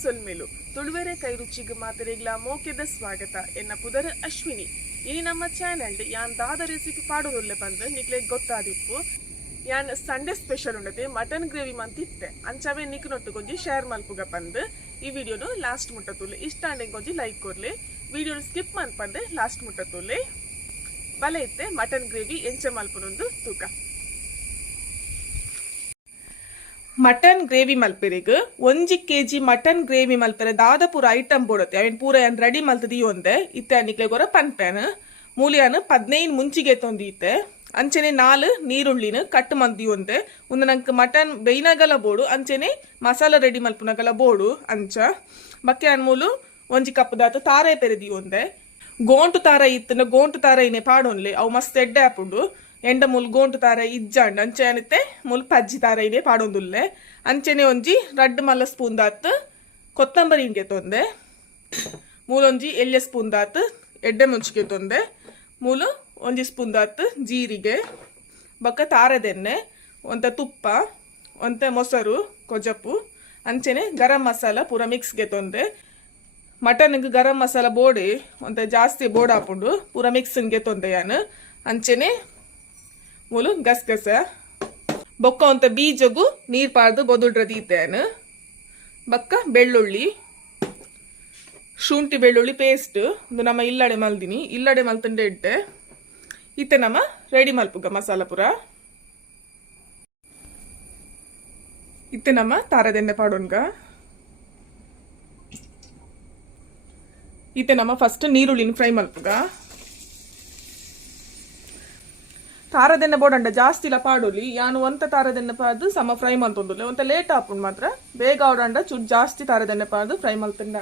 ಸೊಲ್ಮೆಲು ತುಳುವೆರೆ ಕೈ ರುಚಿಗೆ ಮಾತರೆಗ್ಲ ಮೋಕೆದ ಸ್ವಾಗತ ಎನ್ನ ಪುದರ ಅಶ್ವಿನಿ. ಇನಿ ನಮ್ಮ ಚಾನೆಲ್ ಯಾನ್ ದಾದ ರೆಸಿಪಿ ಪಾಡೋದುಲ್ಲೆ ಬಂದು ನಿಕ್ಲೆ ಗೊತ್ತಾದಿಪ್ಪು ಯಾನ್ ಸಂಡೇ ಸ್ಪೆಷಲ್ ಉಂಡತೆ ಮಟನ್ ಗ್ರೇವಿ ಮಂತಿತ್ತೆ. ಅಂಚವೇ ನಿಕ್ನೊಟ್ಟು ಗೊಂಜಿ ಶೇರ್ ಮಲ್ಪುಗ ಬಂದು ಈ ವಿಡಿಯೋನು ಲಾಸ್ಟ್ ಮುಟ್ಟತುಲ್ಲೆ ಇಷ್ಟ ಅಂಡೆ ಗೊಂಜಿ ಲೈಕ್ ಕೊರ್ಲೆ. ವಿಡಿಯೋ ಸ್ಕಿಪ್ ಮನ್ಪಂದೆ ಲಾಸ್ಟ್ ಮುಟ್ಟತುಲ್ಲೆ ಬಲೆ ಇತ್ತೆ ಮಟನ್ ಗ್ರೇವಿ ಎಂಚ ಮಲ್ಪನೊಂದು ತೂಕ. ಮಟನ್ ಗ್ರೇವಿ ಮಲ್ಪೆರೆಗ್ ಒಂಜಿ ಕೆಜಿ ಮಟನ್ ಗ್ರೇವಿ ಮಲ್ಪೆರೆ ದಾದ ಪೂರ ಐಟಮ್ ಅವೇನ್ ಪೂರ ಏನ್ ರೆಡಿ ಮಲ್ತದಿ ಒಂದೆ. ಇತ್ತೆ ಅನಿಕ್ಲೆ ಗೊರ ಪನ್ಪೆನ್, ಮೂಲಿಯಾನು ಪದ್ನೈನ್ ಮುಂಚಿಗೆ ತೊಂದಿತ್ತೆ. ಅಂಚೆನೆ ನಾಲ್ ನೀರುಳ್ಳಿನ ಕಟ್ ಮಂದಿ ಒಂದೆ. ಒಂದು ನಂಗೆ ಮಟನ್ ಬೇಯ್ನಗಲ ಬೋಡು, ಅಂಚೆನೆ ಮಸಾಲ ರೆಡಿ ಮಲ್ಪುನಗಲ ಬೋಡು ಅಂಚ. ಬಕ್ಕೆ ಅನ್ಮೂಲು ಒಂಜಿ ಕಪ್ ದಾತ ತಾರೆ ಪೆರೆದಿ ಒಂದೆ. ಗೋಂಟು ತಾರ ಇತ್ತನ ಗೋಂಟು ತಾರ ಇನ್ನೇ ಪಾಡೊನ್ಲೆ. ಅವು ಮಸ್ತ್ ಎಡ್ಡೆ ಆಪುಂಡು. ಎಂಡ ಮುಲ್ಗೋಂಟು ತಾರೆ ಇಜ್ಜಂಡ್. ಅಂಚೆ ಮುಲ್ ಪಜ್ಜಿ ತಾರೆ ಇನೆ ಪಾಡೊಂದುಲ್ಲೆ. ಅಂಚೆನೆ ಒಂಜಿ ರಡ್ಡ್ ಮಲ್ಲ ಸ್ಪೂನ್ ದಾತ್, ಕೊತ್ತಂಬರಿ ಹಿಂಗೆ ತೊಂದೆ. ಮೂಲೊಂಜಿ ಎಲ್ಯ ಸ್ಪೂನ್ ದಾತ್, ಎಡ್ಡೆ ಮುಂಚಿಗೆ ತೊಂದೆ. ಮೂಲು ಒಂಜಿ ಸ್ಪೂನ್ ದಾತ್, ಜೀರಿಗೆ. ಬಕ್ಕ ತಾರದೆಣ್ಣೆ ಒಂತ ತುಪ್ಪ, ಒಂತೆ ಮೊಸರು ಕೊಜಪ್ಪು ಅಂಚೆನೆ ಗರಂ ಮಸಾಲ ಪೂರ ಮಿಕ್ಸ್ಗೆ ತೊಂದೆ. ಮಟನ್ಗೆ ಗರಂ ಮಸಾಲ ಬೋಡಿ, ಒಂತ ಜಾಸ್ತಿ ಬೋಡ್ ಹಾಕೊಂಡು ಪೂರ ಮಿಕ್ಸ್ ತೊಂದೆ ಯಾನು. ಅಂಚೆನೆ ಮೂಲು ಗಸಗಸ. ಬೊಕ್ಕ ಅಂತ ಬೀಜಗು ನೀರ್ ಪಾರ್ದು ಬದುಡ್ರದೀತೇನು ಬಕ್ಕ ಬೆಳ್ಳುಳ್ಳಿ. ಶುಂಠಿ ಬೆಳ್ಳುಳ್ಳಿ ಪೇಸ್ಟ್ ಒಂದು ನಮ್ಮ ಇಲ್ಲಡೆ ಮಲ್ದಿನಿ. ಇಲ್ಲಡೆ ಮಲ್ತಂಡೆ ಇಟ್ಟೆ ಇತ್ತೆ ನಮ್ಮ ರೆಡಿ ಮಲ್ಪುಗ ಮಸಾಲ ಪುರ. ಇತ್ತೆ ನಮ್ಮ ತಾರದೆಣ್ಣೆ ಪಾಡೋನ್ಗ ಇತ್ತೆ ನಮ್ಮ ಫಸ್ಟ್ ನೀರುಳ್ಳಿನ ಫ್ರೈ ಮಲ್ಪುಗ. ತಾರದೆಣ್ಣೆ ಬೋಡಂಡ ಜಾಸ್ತಿ ಇಲ್ಲ ಪಾಡೋಲಿ, ಯಾನು ಒಂತ ತಾರದೆಣ್ಣೆ ಪಾದು ಸಮ ಫ್ರೈ ಮಲ್ತೊಂದುಲ್ಲೆ ಒಂತ ಲೇಟ್ ಆಪುಂಡು ಮಾತ್ರ. ಬೇಗ ಅವಡಂಡ ಚೂರು ಜಾಸ್ತಿ ತಾರದೆಣ್ಣೆ ಪಾದು ಫ್ರೈ ಮಲ್ತಂಡ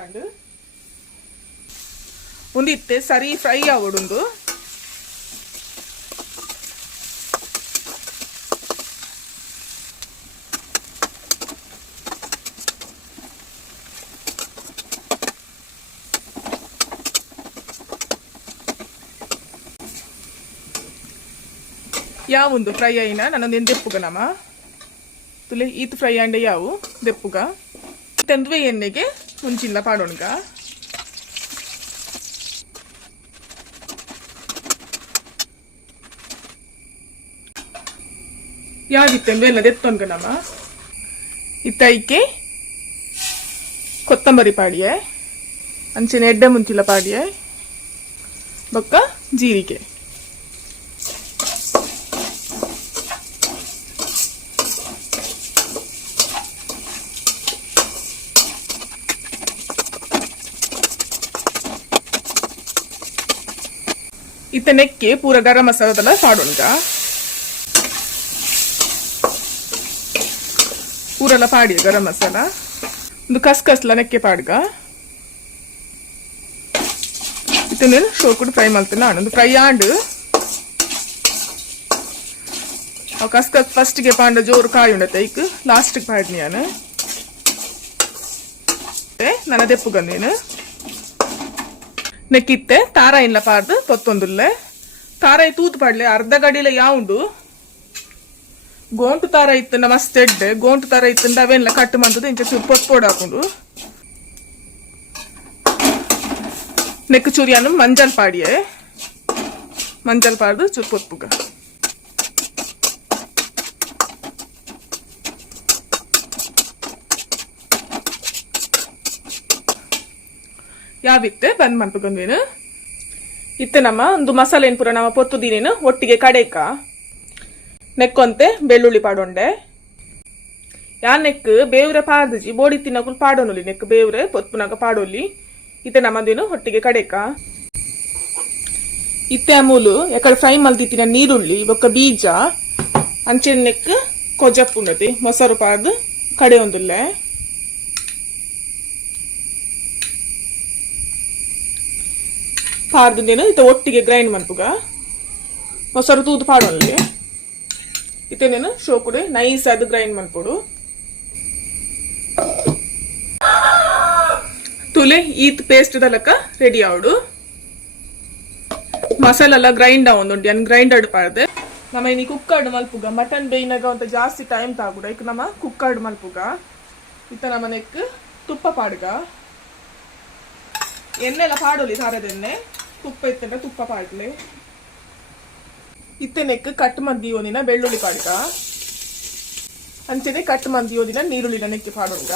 ಉಂದಿತ್ತೆ ಸರಿ ಫ್ರೈ ಆವಡುಂದು ಯಾವೊಂದು ಫ್ರೈ అయినా ನನ್ನೊಂದು ದೆಪ್ಪುಗ ನಮ ತುಲೆ ಈತ್ ಫ್ರೈ ಅಂಡೆ ಯಾವು ದೆಪ್ಪುಗ ತಂದುವೆ ಎಣ್ಣೆಗೆ ಮುಂಚಿಲ್ಲ ಪಾಡೋಣ್ಗ ಯಾವಿತ್ತೆಂದು ಎಲ್ಲ ದೆತ್ತೊನ್ಗ ನಮ ಇತ್ತೈಕೆ ಕೊತ್ತಂಬರಿ ಪಾಡಿಯೆ ಅಂಚಿನ ಎಡ್ಡೆ ಮುಂಚಿಲ ಪಾಡಿಯೆ ಬೊಕ್ಕ ಜೀರಿಗೆ ಇತ್ತನೆಕ್ಕೆ ಪೂರ ಗರಂ ಮಸಾಲದಲ್ಲ ಪಾಡುಂಡ ಪೂರಲ ಪಾಡಿ ಗರಂ ಮಸಾಲ. ಒಂದು ಕಸ್ಕಸ್ಲ ನೆಕ್ಕೆ ಪಾಡ್ಗ ಇತ್ತನೆ ಶೋಕುಡು ಫ್ರೈ ಮಲ್ತೀನಿ ನಾನು. ಒಂದು ಫ್ರೈ ಆಂಡ್ ಅವು ಕಸ್ಕಸ್ ಫಸ್ಟ್ಗೆ ಪಾಂಡ ಜೋರು ಕಾಯಿ ಉಂಡತ್ತೆ. ಈಗ ಲಾಸ್ಟ್ಗೆ ಪಾಡ್ನಿ ನಾನು. ನನ್ನ ದೆಪ್ಪುಗಂದೇನು ನೆಕ್ಕಿತ್ತೆ ತಾರ ಇಲ್ಲ ಪಾರ್ದು ತೊತ್ತೊಂದುಲ್ಲೆ ತಾರ ತೂತು ಪಾಡ್ಲೆ ಅರ್ಧ ಗಡಿಲ ಯಾವುಂಡು ಗೋಂಟು ತಾರ ಇತ್ತಂಡ ಮಸ್ತ್ ಎಡ್ಡೆ ಗೋಂಟು ತಾರ ಇತ್ತಂಡ ಅವೆಲ್ಲ ಕಟ್ಟು ಮಂತದ್ದು ಇಂಚ ಚೂರು ಪೊತ್ಪೋಡು ಹಾಕೊಂಡು ನೆಕ್ ಚೂರಿಯನ್ನು ಮಂಜಲ್ ಪಾಡಿಯೆ ಮಂಜಲ್ ಪಾಡ್ದು ಚೂರು ಪೊತ್ಪುಗ ಯಾವಿತ್ತೆ? ಬಂದ್ ಮನ್ಪುಗೊಂದೇನು ಇತ್ತೆ ನಮ್ಮ, ಒಂದು ಮಸಾಲೆ ಏನು ಪೂರ ನಮ್ಮ ಪೊತ್ತು ದೀನೇನು ಒಟ್ಟಿಗೆ ಕಡೆಕ. ನೆಕ್ಕೊಂತೆ ಬೆಳ್ಳುಳ್ಳಿ ಪಾಡೊಂಡೆ. ಯಾ ನೆಕ್ ಬೇವ್ರೆ ಪಾರ್ದಿಜಿ ಬೋಡಿ ತಿನ್ನಕುಲ್ ಪಾಡೋನುಲಿ ನೆಕ್ ಬೇವ್ರೆ ಪೊತ್ಪುನಾಗ ಪಾಡೋಲಿ. ಇತ್ತೆ ನಮ್ಮದೇನು ಒಟ್ಟಿಗೆ ಕಡೆಕ. ಇತ್ತೆ ಅಮೂಲು ಯಾಕಡೆ ಫ್ರೈ ಮಲ್ದಿತ್ತಿನ ನೀರುಳ್ಳಿ, ಬೊಕ್ಕ ಬೀಜ ಅಂಚೆ ನೆಕ್ ಕೊಜಪ್ಪುಂಡತಿ, ಮೊಸರು ಪಾರ್ದು ಕಡೆ ಒಂದುಲ್ಲೆ ಪಾರ್ದಿಂದೇನು ಇತ್ತ ಒಟ್ಟಿಗೆ ಗ್ರೈಂಡ್ ಮನ್ಪುಗ ಮೊಸರು ತೂದು ಪಾಡೋಲ್ಲಿ ಇತ್ತೇನೇನು? ಶೋಕುಡೆ ನೈಸ್ ಅದು ಗ್ರೈಂಡ್ ಮನ್ಪುಡು ತುಲೆ, ಈತ್ ಪೇಸ್ಟ್ ದಲಕ ರೆಡಿ ಆವಡು. ಮಸಾಲ ಎಲ್ಲ ಗ್ರೈಂಡ್ ಆವೊಂದುಂಡು ಅನ್ ಗ್ರೈಂಡ್ ಪಾಡ್ದೆ. ನಮ್ಮ ಇನಿ ಕುಕ್ಕರ್ಡ್ ಮಲ್ಪುಗ. ಮಟನ್ ಬೇಯ್ನಾಗ ಅಂತ ಜಾಸ್ತಿ ಟೈಮ್ ತಾಗುಡ. ಈಗ ನಮ್ಮ ಕುಕ್ಕರ್ಡ್ ಮಲ್ಪುಗ. ಇತ್ತ ನಮ್ಮ ನೆಕ್ ತುಪ್ಪ ಪಾಡ್ಗ. ಎಣ್ಣೆಲ್ಲ ಪಾಡೋಲಿ ಸಾರದೆಣ್ಣೆ ತುಪ್ಪ ಇತ್ತಂದ್ರೆ ತುಪ್ಪ ಪಾಡ್ಲಿ. ಇತ್ತೆನೆಕ್ ಕಟ್ ಮಂದಿ ಓದಿನ ಬೆಳ್ಳುಳ್ಳಿ ಪಾಡ್ಕ. ಅಂಚನೆ ಕಟ್ ಮಂದಿ ಓದಿನ ನೀರುಳ್ಳಿನ ನೆಕ್ಕಿ ಪಾಡೋಂಗ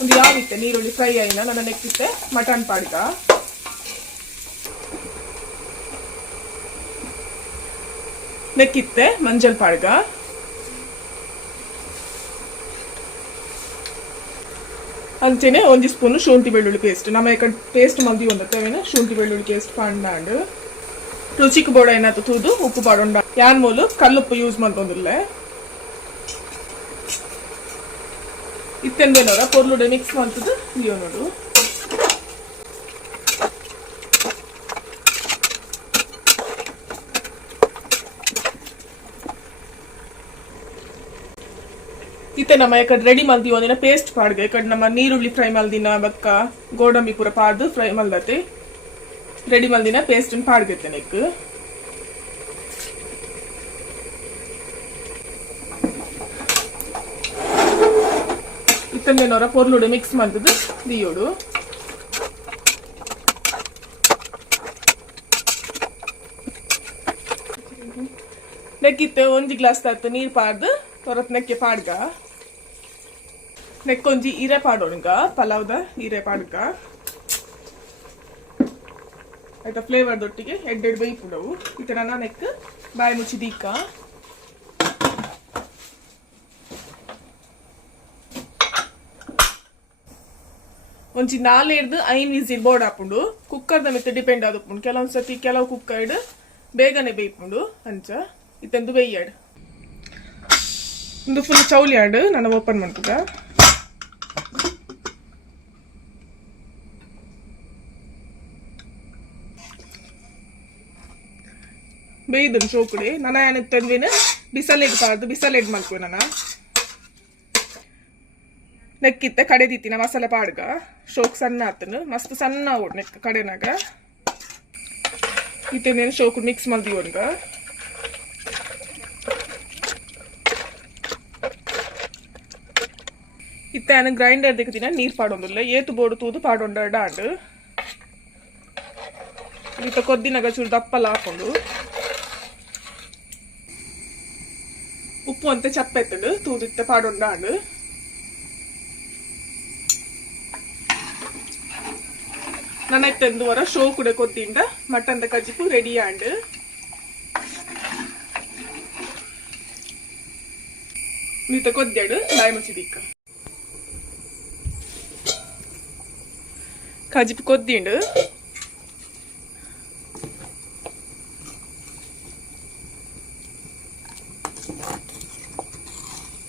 ಒಂದು ಯಾವಿತ್ತೆ ನೀರುಳ್ಳಿ ಫ್ರೈ ಆಯ್ನ? ನನ್ನ ನೆಕ್ಕಿತ್ತೆ ಮಟನ್ ಪಾಡ್ಗ ನೆಕ್ಕಿತ್ತೆ, ಮಂಜಲ್ ಪಾಡ್ಗ. ಅಂಚೆನೆ ಒಂಜಿ ಸ್ಪೂನು ಶುಂಠಿ ಬೆಳ್ಳುಳ್ಳಿ ಪೇಸ್ಟ್. ನಮ್ಮ ಇಕ್ಕ ಪೇಸ್ಟ್ ಮಂದಿ ಒಂದತ್ತವೇನ? ಶುಂಠಿ ಬೆಳ್ಳುಳ್ಳಿ ಪೇಸ್ಟ್ ಪಂಡಾಂಡು. ರುಚಿಕ್ ಬೋಡ ಏನಾಯ್ತು ತೂದು? ಉಪ್ಪು ಪಾಡೊಂಡ ಯಾನ್ ಮೂಲು? ಕಲ್ಲುಪ್ಪು ಯೂಸ್ ಮಾಡ್ಕೊಂಡಿರ್ಲೆ. ಇತ್ತೆಂದೇನವ್ರ ಪೊರ್ಲುಡೆ ಮಿಕ್ಸ್ ಮಾಡ್ತದ? ಇಲ್ಲಿಯೋ ನೋಡು ನಮ್ಮ ಯಾಕಡೆ ರೆಡಿ ಮಲ್ದಿ ಒಂದಿನ ಪೇಸ್ಟ್ ಪಾಡ್ಗೆ ಯಾಕಡೆ ನಮ್ಮ ನೀರುಳ್ಳಿ ಫ್ರೈ ಮಲ್ದಿನ ಬಕ್ಕ, ಗೋಡಂಬಿ ಪೂರ ಪಾಡ್ದು ಫ್ರೈ ಮಲ್ದತೆ ರೆಡಿ ಮಲ್ದಿನ ಪೇಸ್ಟ್ ಪಾಡ್ಗೆತ್ತೆ ನೆಕ್ ಇತ್ತಂದೇನವರ ಪೊರ್ಲುಡು ಮಿಕ್ಸ್ ಮಾಡ್ತದ್ದು ದಿಯೋಡು. ನೆಕ್ಕಿತ್ತೆ ಒಂದು ಗ್ಲಾಸ್ ತಾತು ನೀರು ಪಾಡ್ದು ಹೊರತ್ ನೆಕ್ಕೆ ಪಾಡ್ಗ ನೆಕ್ಕೊಂಜಿ ಈರೆ ಪಾಡೋಣ್ಗ ಪಲಾವ್ದ ಪಾಡ್ಗ ಆಯ್ತಾ ಫ್ಲೇವರ್ ದೊಟ್ಟಿಗೆ ಎಡ್ಡೆಡ್ ಬೇಯ್ಪುಡವು ಇತ್ತೆ ನನ್ನ ನೆಕ್ ಬಾಯಿ ಮುಚ್ಚಿ ದೀಕ. ಒಂಜಿ ಹಿಡ್ದು ಐನ್ ವಿಸಿಲ್ ಬೋರ್ಡ್ ಹಾಪುಂಡು ಕುಕ್ಕರ್ದ ಮಿತ್ತ ಡಿಪೆಂಡ್ ಆದಪ್ಪುಂಡು ಕೆಲವೊಂದು ಸತಿ ಕೆಲವು ಕುಕ್ಕರ್ ಕುಕ್ಕರ್ಡ್ ಬೇಗನೆ ಬೇಯ್ಪುಂಡು ಅಂಚ. ಇತ್ತಂದು ಬೇಯ್ಯಾಡ್ ಒಂದು ಫುಲ್ ಚೌಲಿ ಆಡು, ನಾನು ಓಪನ್ ಮಾಡ್ತದ ಬೇಯ್ದು ಚೋಕುಡಿ ನನ್ನ ಏನಿತ್ತು ತಂದ್ವಿನ ಬಿಸಲ್ ಇಡ್ಬಾರ್ದು ಬಿಸಲ್ ಇಡ್ ಮಾಡ್ಕೊ ನಾನು ನೆಕ್ಕಿತ್ತೆ ಕಡೆ ದಿತ್ತಿನ ಮಸಾಲೆ ಪಾಡ್ಗ ಶೋಕ್ ಸಣ್ಣ ಆತನು ಮಸ್ತ್ ಸಣ್ಣ ಓಡ್ ನೆಕ್ ಕಡೆನಾಗ ಇತ್ತೇನೇನು ಶೋಕು ಮಿಕ್ಸ್ ಮಾಡ್ದಿ ಒನ್ಗ ಇತ್ತೆ ನಾನು ಗ್ರೈಂಡರ್ ದಿಕ್ಕದಿನ ನೀರ್ ಪಾಡೊಂದಿಲ್ಲ ಏತು ಬೋಡು ತೂದು ಪಾಡೊಂಡ ಡಾಂಡ್ ಇತ್ತ ಕೊದ್ದಿನಾಗ ಚೂರು ದಪ್ಪಲ್ಲ ಹಾಕೊಂಡು ಉಪ್ಪು ಅಂತ ಚಪ್ಪೆತ್ತಡು ತೂದಿತ್ತೆ ಪಾಡೊಂಡಾಂಡ್ ನನ್ನ ವರ ಶೋ ಕೂಡ ಕೊದ್ದಿಂಡ ಮಟನ್ದ ಕಜಿಪು ರೆಡಿ ಆಂಡ್ ಮೀತ ಕೊದ್ದಾಡು ಬಾಯಿ ಮುಚ್ಚಿದಿಕ್ಕ ಕಜಿಪು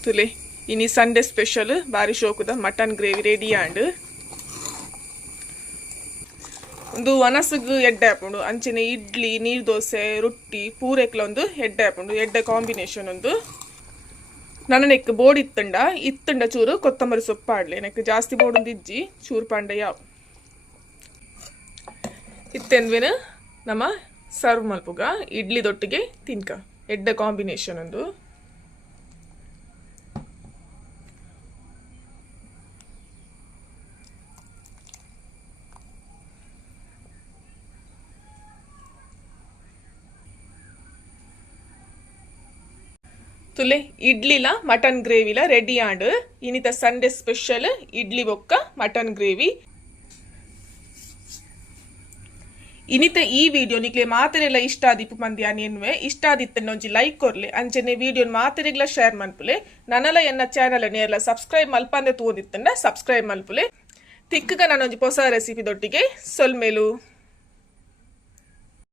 ಕೊದ್ದಿಂಡು ತುಲೆ ಇನಿ ಸಂಡೇ ಸ್ಪೆಷಲ್ ಬಾರಿ ಶೋಕುದ ಮಟನ್ ಗ್ರೇವಿ ರೆಡಿ ಆಂಡ್ ಒಂದು ವನಸಗ್ ಎಡ್ಡೆ ಹಾಕೊಂಡು ಅಂಚನೆ ಇಡ್ಲಿ ನೀರು ದೋಸೆ ರೊಟ್ಟಿ ಪೂರೆಕ್ಲ ಒಂದು ಎಡ್ಡೆ ಹಾಕೊಂಡು ಎಡ್ಡೆ ಕಾಂಬಿನೇಷನ್ ಒಂದು ನನ್ನ ನೆಕ್ ಬೋರ್ಡ್ ಇತ್ತಂಡ ಇತ್ತಂಡ ಚೂರು ಕೊತ್ತಂಬರಿ ಸೊಪ್ಪು ಆಡ್ಲಿ ನೆಕ್ ಜಾಸ್ತಿ ಬೋರ್ಡ್ ಒಂದು ಇಜ್ಜಿ ಚೂರು ಪಾಂಡ ಯಾವ ನಮ್ಮ ಸರ್ವ್ ಮಲ್ಪುಗ ಇಡ್ಲಿ ದೊಟ್ಟಿಗೆ ತಿನ್ಕ ಎಡ್ಡೆ ಕಾಂಬಿನೇಷನ್ ಒಂದು ಇಡ್ಲಿಲ ಮಟನ್ ಗ್ರೇವಿಲ ರೆಡಿ ಆಂಡ್ ಇನಿತ ಸಂಡೇ ಸ್ಪೆಷಲ್ ಇಡ್ಲಿ ಬೊಕ್ಕ ಮಟನ್ ಗ್ರೇವಿ. ಇನಿತ ಈ ವಿಡಿಯೋ ನಿಕ್ಲೆ ಮಾತರೆಲ್ಲ ಇಷ್ಟ ಆದಿಪ್ಪು ಮಂದಿ ಅನಿಯನ್ವೆ ಇಷ್ಟ ಆದಿತ್ತನ್ನ ಒಂಜಿ ಲೈಕ್ ಕೊರ್ಲೆ. ಅಂಚನೆ ವಿಡಿಯೋನ್ ಮಾತರಿಗ್ಲ ಶೇರ್ ಮಲ್ಪುಲೆ ನನಲ ಎನ್ನ ಚಾನಲ್ ನೇರ್ಲ ಸಬ್ಸ್ಕ್ರೈಬ್ ಮಲ್ಪಂದೆ ತೂದಿತ್ತಂಡ ಸಬ್ಸ್ಕ್ರೈಬ್ ಮಲ್ಪುಲೆ. ತಿಕ್ಕಗ ನಾನೊಂಜಿ ಹೊಸ ರೆಸಿಪಿ ದೊಟ್ಟಿಗೆ ಸೊಲ್ಮೇಲು.